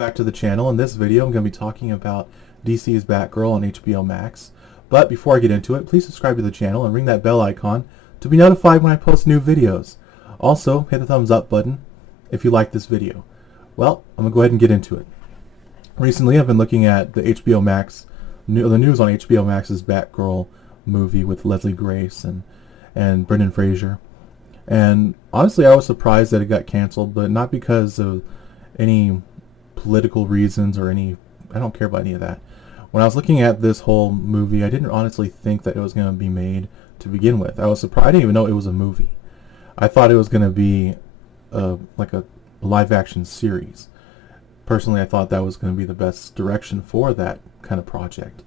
back to the channel. In this video, I'm going to be talking about DC's Batgirl on HBO Max. But before I get into it, please subscribe to the channel and ring that bell icon to be notified when I post new videos. Also, hit the thumbs up button if you like this video. Well, I'm going to go ahead and get into it. Recently, I've been looking at the HBO Max, the news on HBO Max's Batgirl movie with Leslie Grace and Brendan Fraser. And honestly, I was surprised that it got canceled, but not because of any political reasons or any, I don't care about any of that. When I was looking at this whole movie, I didn't honestly think that it was going to be made to begin with. I was surprised. I didn't even know it was a movie. I thought it was going to be like a live action series. Personally, I thought that was going to be the best direction for that kind of project.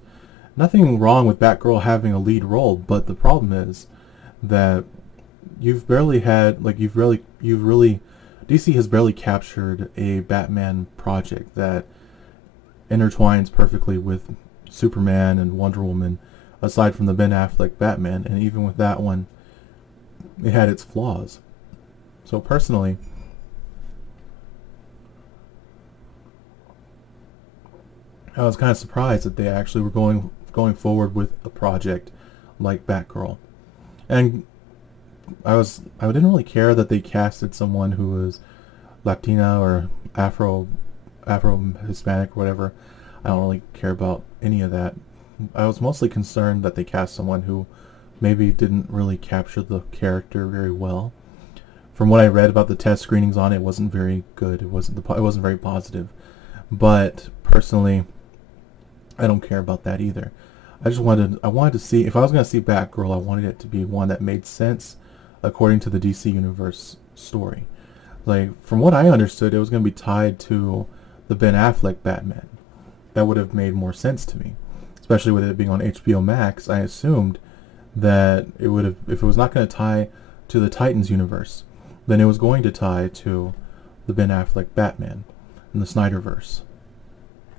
Nothing wrong with Batgirl having a lead role, but the problem is that you've barely had, like, DC has barely captured a Batman project that intertwines perfectly with Superman and Wonder Woman, aside from the Ben Affleck Batman, and even with that one, it had its flaws. So personally, I was kind of surprised that they actually were going forward with a project like Batgirl. And I didn't really care that they casted someone who was Latina or Afro Hispanic or whatever. I don't really care about any of that. I was mostly concerned that they cast someone who maybe didn't really capture the character very well. From what I read about the test screenings on it, wasn't very good. It wasn't very positive. But personally, I don't care about that either. I wanted to see, if I was going to see Batgirl, I wanted it to be one that made sense according to the DC Universe story. Like, from what I understood, it was going to be tied to the Ben Affleck Batman. That would have made more sense to me. Especially with it being on HBO Max, I assumed that it would have, if it was not going to tie to the Titans universe, then it was going to tie to the Ben Affleck Batman in the Snyderverse.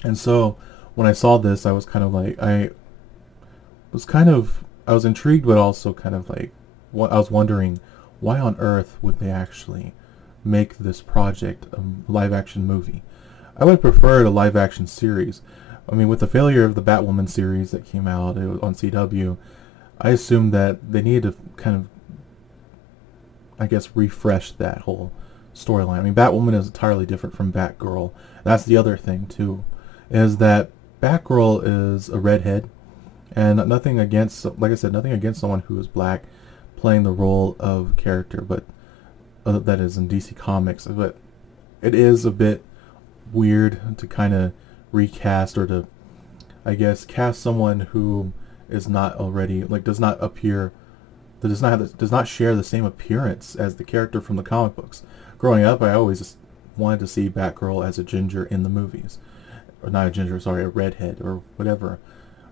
And so, when I saw this, I was kind of like, I was intrigued, but also kind of like, I was wondering, why on earth would they actually make this project a live-action movie? I would have preferred a live-action series. I mean, with the failure of the Batwoman series that came out on CW, I assumed that they needed to kind of, I guess, refresh that whole storyline. I mean, Batwoman is entirely different from Batgirl. That's the other thing, too, is that Batgirl is a redhead, and nothing against, like I said, nothing against someone who is black playing the role of character, but that is in DC Comics. But it is a bit weird to kind of recast, or to, I guess, cast someone who is not already, like, does not share the same appearance as the character from the comic books. Growing up, I always just wanted to see Batgirl as a ginger in the movies. Or not a ginger, sorry, a redhead or whatever.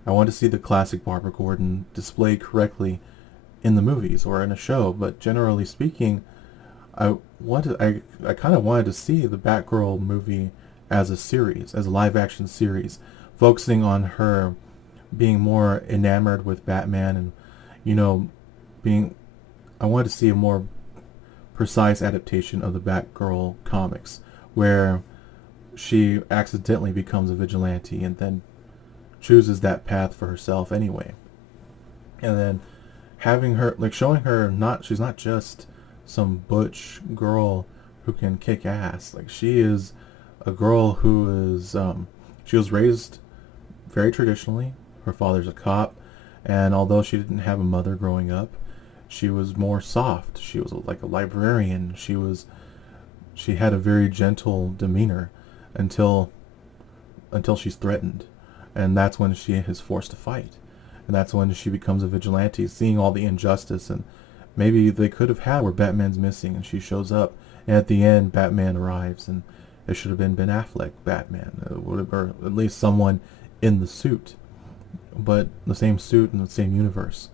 I wanted to see the classic Barbara Gordon displayed correctly in the movies or in a show, but generally speaking, I kind of wanted to see the Batgirl movie as a series, as a live-action series, focusing on her being more enamored with Batman, and, you know, I wanted to see a more precise adaptation of the Batgirl comics, where she accidentally becomes a vigilante and then chooses that path for herself anyway. And then having her, like, showing her she's not just some butch girl who can kick ass. Like, she is a girl who is, she was raised very traditionally. Her father's a cop, and although she didn't have a mother growing up, she was more soft. She was like a librarian. She had a very gentle demeanor until she's threatened, and that's when she is forced to fight, and that's when she becomes a vigilante, seeing all the injustice. And maybe they could have had where Batman's missing and she shows up, and at the end Batman arrives, and it should have been Ben Affleck Batman, or at least someone in the suit, but the same suit in the same universe.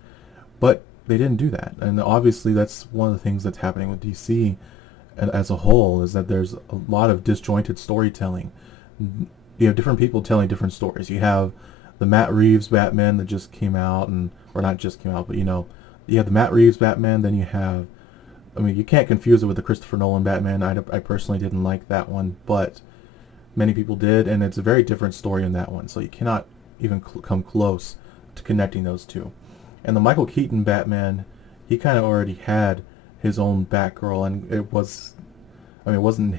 But they didn't do that, and obviously that's one of the things that's happening with DC as a whole, is that there's a lot of disjointed storytelling. You have different people telling different stories. You have the Matt Reeves Batman that just came out, or not just came out, but, you know, you have the Matt Reeves Batman, then you have, I mean, you can't confuse it with the Christopher Nolan Batman. I personally didn't like that one, but Many people did, and it's a very different story in that one. So you cannot even come close to connecting those two. And the Michael Keaton Batman, he kind of already had his own Batgirl, and it was, I mean, it wasn't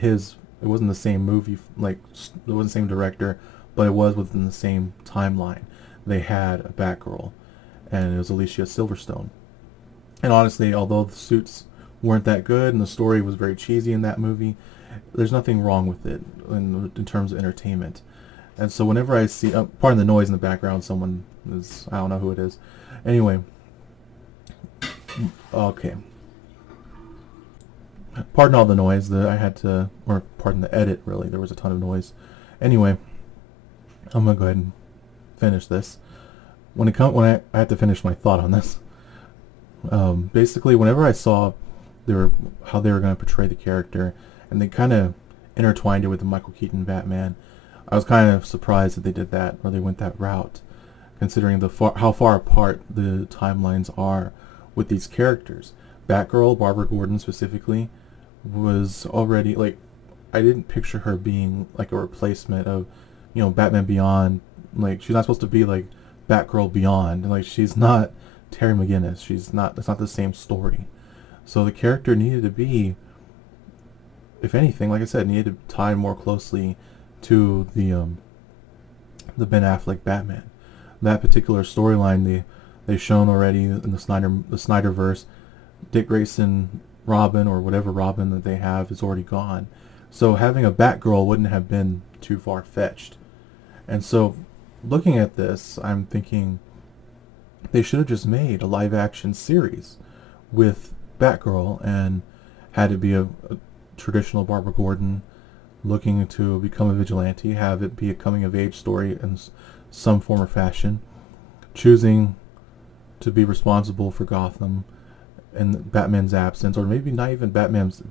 the same movie, like, it wasn't the same director, but it was within the same timeline. They had a Batgirl, and it was Alicia Silverstone. And honestly, although the suits weren't that good and the story was very cheesy in that movie, there's nothing wrong with it in terms of entertainment. And so whenever I see, pardon the noise in the background, someone is, I don't know who it is. Anyway, okay. Pardon all the noise that I had to, or pardon the edit, really. There was a ton of noise. Anyway, I'm going to go ahead and finish this. When I have to finish my thought on this. Basically, whenever I saw how they were going to portray the character, and they kind of intertwined it with the Michael Keaton Batman, I was kind of surprised that they did that, or they went that route, considering how far apart the timelines are with these characters. Batgirl, Barbara Gordon specifically, was already, like, I didn't picture her being like a replacement of, Batman Beyond. Like, she's not supposed to be like Batgirl Beyond. Like, she's not Terry McGinnis. That's not the same story. So the character needed to be, if anything, like I said, needed to tie more closely to the Ben Affleck Batman. That particular storyline they've shown already in the Snyderverse. Dick Grayson Robin, or whatever Robin that they have, is already gone. So having a Batgirl wouldn't have been too far-fetched. And so looking at this, I'm thinking they should have just made a live-action series with Batgirl and had it be a traditional Barbara Gordon looking to become a vigilante, have it be a coming-of-age story in some form or fashion, choosing to be responsible for Gotham in Batman's absence, or maybe not even Batman's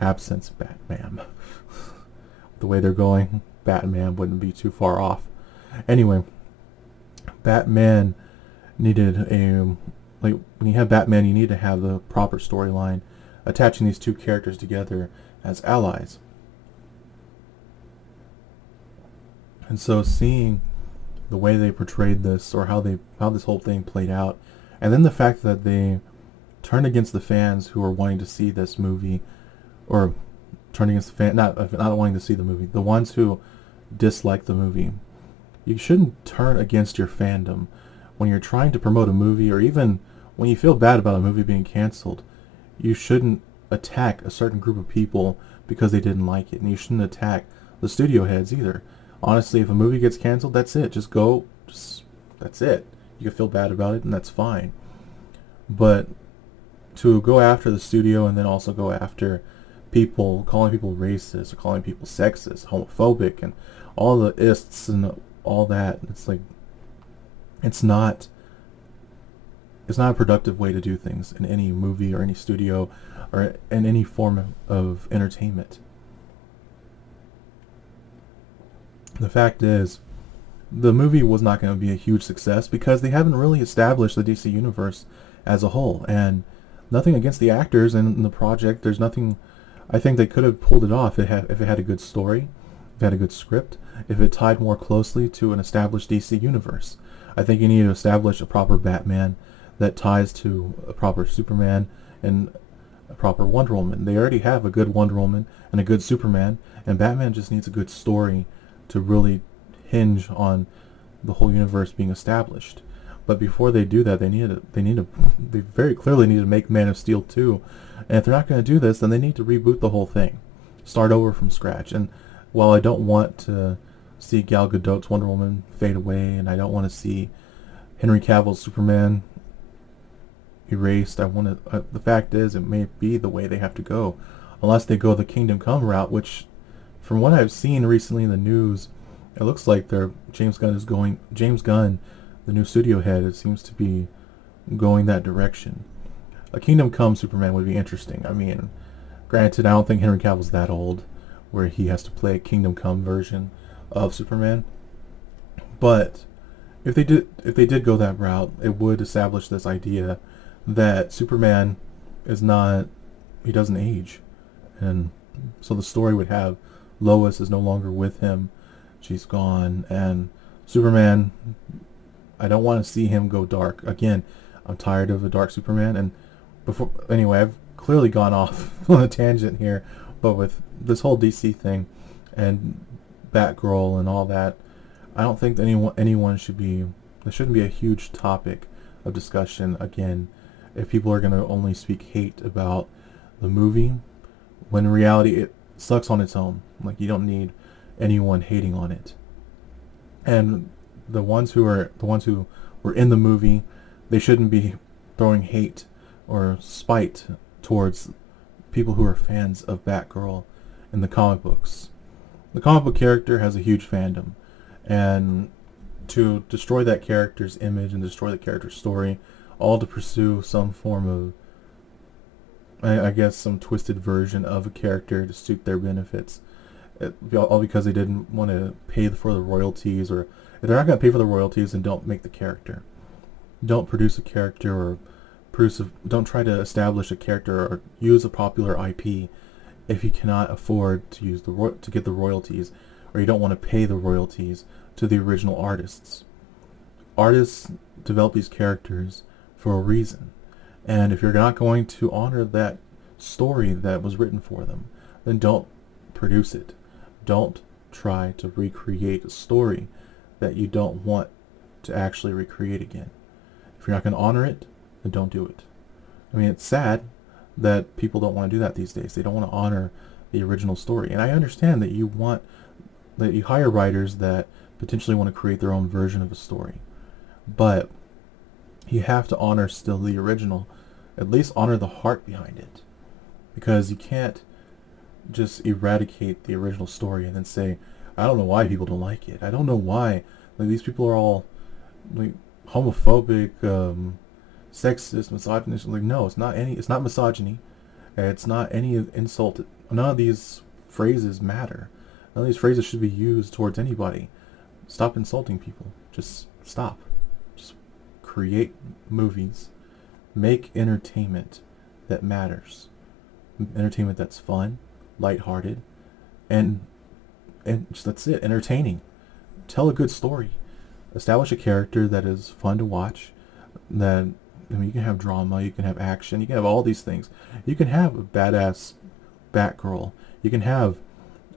absence. Batman. The way they're going, Batman wouldn't be too far off. Anyway, Batman needed when you have Batman, you need to have the proper storyline attaching these two characters together as allies. And so seeing the way they portrayed this, or how this whole thing played out, and then the fact that they turned against the fans who were wanting to see this movie, or turned against the fan, not wanting to see the movie, the ones who dislike the movie. You shouldn't turn against your fandom when you're trying to promote a movie, or even when you feel bad about a movie being canceled. You shouldn't attack a certain group of people because they didn't like it, and you shouldn't attack the studio heads either. Honestly, if a movie gets canceled, that's it. That's it. You can feel bad about it, and that's fine. But to go after the studio and then also go after people, calling people racist or calling people sexist, homophobic, and all the ists and all that, it's like, it's not a productive way to do things in any movie or any studio or in any form of entertainment. The fact is, the movie was not going to be a huge success because they haven't really established the DC Universe as a whole. And nothing against the actors in the project. There's nothing. I think they could have pulled it off if it had a good story, if it had a good script, if it tied more closely to an established DC Universe. I think you need to establish a proper Batman that ties to a proper Superman and a proper Wonder Woman. They already have a good Wonder Woman and a good Superman, and Batman just needs a good story to really hinge on the whole universe being established. But before they do that, they very clearly need to make Man of Steel 2. And if they're not going to do this, then they need to reboot the whole thing, start over from scratch. And while I don't want to see Gal Gadot's Wonder Woman fade away, and I don't want to see Henry Cavill's Superman erased, the fact is, it may be the way they have to go, unless they go the Kingdom Come route, which, from what I've seen recently in the news, it looks like James Gunn, the new studio head, it seems to be going that direction. A Kingdom Come Superman would be interesting. I mean, granted, I don't think Henry Cavill's that old where he has to play a Kingdom Come version of Superman. But if they did go that route, it would establish this idea that Superman he doesn't age. And so the story would have Lois is no longer with him. She's gone. And Superman, I don't want to see him go dark. Again, I'm tired of a dark Superman. And anyway, I've clearly gone off on a tangent here, but with this whole DC thing and Batgirl and all that, I don't think that anyone should be, there shouldn't be a huge topic of discussion. Again, if people are going to only speak hate about the movie, when in reality it sucks on its own. Like, you don't need anyone hating on it. And the ones who were in the movie, they shouldn't be throwing hate or spite towards people who are fans of Batgirl in the comic books. The comic book character has a huge fandom, and to destroy that character's image and destroy the character's story, all to pursue some form of, I guess, some twisted version of a character to suit their benefits, all because they didn't want to pay for the royalties. Or if they're not going to pay for the royalties, then don't make the character. Don't produce a character, or don't try to establish a character or use a popular IP if you cannot afford to use to get the royalties, or you don't want to pay the royalties to the original artists. Artists develop these characters for a reason, and if you're not going to honor that story that was written for them, then don't produce it. Don't try to recreate a story that you don't want to actually recreate again. If you're not going to honor it, then don't do it. I mean, it's sad that people don't want to do that these days. They don't want to honor the original story. And I understand that you hire writers that potentially want to create their own version of a story. But you have to honor still the original. At least honor the heart behind it. Because you can't just eradicate the original story and then say, I don't know why people don't like it. I don't know why. Like, these people are all like homophobic, sexist, misogynist. Like, no, it's not misogyny. It's not any insult. None of these phrases matter. None of these phrases should be used towards anybody. Stop insulting people. Just stop. Just create movies. Make entertainment that matters. Entertainment that's fun, lighthearted, and just, that's it. Entertaining. Tell a good story. Establish a character that is fun to watch. That, I mean, you can have drama, you can have action, you can have all these things. You can have a badass Batgirl. You can have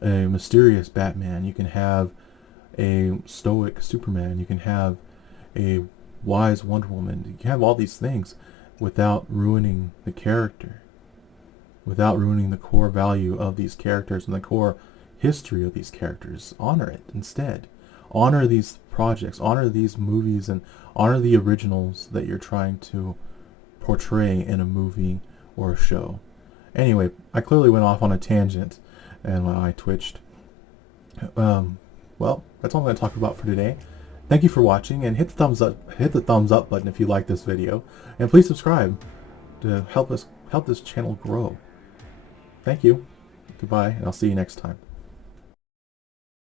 a mysterious Batman. You can have a stoic Superman. You can have a wise Wonder Woman. You can have all these things without ruining the character, without ruining the core value of these characters and the core history of these characters. Honor it instead. Honor these projects, honor these movies, and honor the originals that you're trying to portray in a movie or a show. Anyway, I clearly went off on a tangent and my eye twitched. Well, that's all I'm going to talk about for today. Thank you for watching, and hit the thumbs up button if you like this video, and please subscribe to help this channel grow. Thank you. Goodbye, and I'll see you next time.